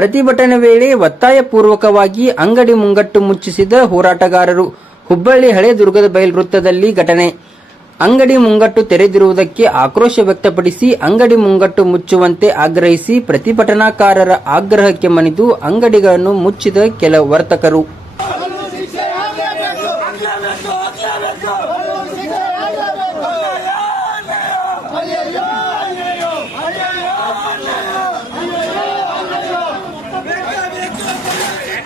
ಪ್ರತಿಭಟನೆ ವೇಳೆ ಒತ್ತಾಯ ಪೂರ್ವಕವಾಗಿ ಅಂಗಡಿ ಮುಂಗಟ್ಟು ಮುಚ್ಚಿಸಿದ ಹೋರಾಟಗಾರರು ಹುಬ್ಬಳ್ಳಿ ಹಳೆ ದುರ್ಗದ ಬಯಲ್ ವೃತ್ತದಲ್ಲಿ ಘಟನೆ ಅಂಗಡಿ ಮುಂಗಟ್ಟು ತೆರೆದಿರುವುದಕ್ಕೆ ಆಕ್ರೋಶ ವ್ಯಕ್ತಪಡಿಸಿ ಅಂಗಡಿ ಮುಂಗಟ್ಟು ಮುಚ್ಚುವಂತೆ ಆಗ್ರಹಿಸಿ ಪ್ರತಿಭಟನಾಕಾರರ ಆಗ್ರಹಕ್ಕೆ ಮಣಿದು ಅಂಗಡಿಗಳನ್ನು ಮುಚ್ಚಿದ ಕೆಲ ವರ್ತಕರು